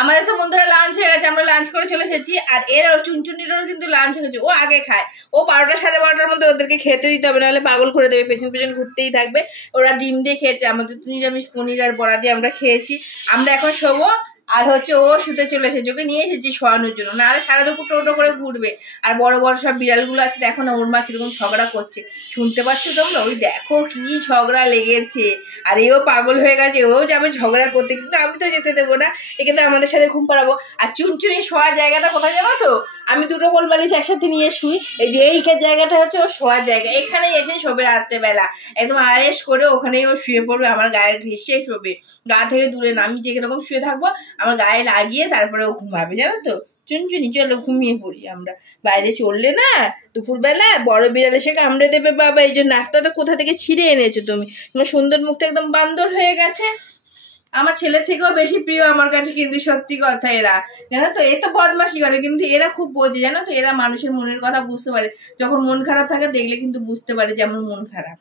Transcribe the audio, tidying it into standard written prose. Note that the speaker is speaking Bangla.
আমাদের তো বন্ধুরা লাঞ্চ হয়ে গেছে, আমরা লাঞ্চ করে চলে এসেছি। আর এরাও চুনচুনিরও কিন্তু লাঞ্চ হয়ে গেছে, ও আগে খায়। ও 12টা 12:30টার মধ্যে ওদেরকে খেতে দিতে হবে, নাহলে পাগল করে দেবে, পেছন পেছন ঘুরতেই থাকবে। ওরা ডিম দিয়ে খেয়েছে, আমাদের তো নিরামিষ পনির আর বড়া দিয়ে আমরা খেয়েছি। আমরা এখন শোবো। আর হচ্ছে ও শুতে চলে এসেছে, ওকে নিয়ে এসেছি শোয়ানোর জন্য, নাহলে সারা দুপুর টোটো করে ঘুরবে। আর বড় বড় সব বিড়ালগুলো আছে, দেখো না ওর মা কিরকম ঝগড়া করছে, শুনতে পাচ্ছ তোমরা? ওই দেখো কি ঝগড়া লেগেছে। আর এও পাগল হয়ে গেছে, ও যাবে ঝগড়া করতে, কিন্তু আমি তো যেতে দেবো না, একে তো আমাদের সাথে ঘুম পাড়াবো। আর চুনচুনি শোয়ার জায়গাটা কোথায় জানো তো? আমি দুটো কোল বালিশ একসাথে নিয়ে শুই, এই যে এইখানে জায়গাটা হচ্ছে ওর শোয়ার জায়গা, এখানে এসে শোবে রাত্রেবেলা, একদম আয়েস করে ওখানেই ও শুয়ে পড়বে, আমার গায়ে ঘেঁষে শোবে, গা থেকে দূরে না। আমি যেরকম শুয়ে থাকবো আমার গায়ে লাগিয়ে তারপরে ও ঘুমাবে, জানো তো? চুনচুনি চলো ঘুমিয়ে পড়ি আমরা, বাইরে চললে না দুপুরবেলা বড় বিড়াল এসে কামড়ে দেবে বাবা। এই যে নাকটা তো কোথা থেকে ছিঁড়ে এনেছো তুমি, তোমার সুন্দর মুখটা একদম বান্দর হয়ে গেছে। আমার ছেলের থেকেও বেশি প্রিয় আমার কাছে, কিন্তু সত্যি কথা এরা, জানো তো? এ তো বদমাশি করে, কিন্তু এরা খুব বোঝে, জানো তো? এরা মানুষের মনের কথা বুঝতে পারে, যখন মন খারাপ থাকে দেখলে কিন্তু বুঝতে পারে যে আমার মন খারাপ।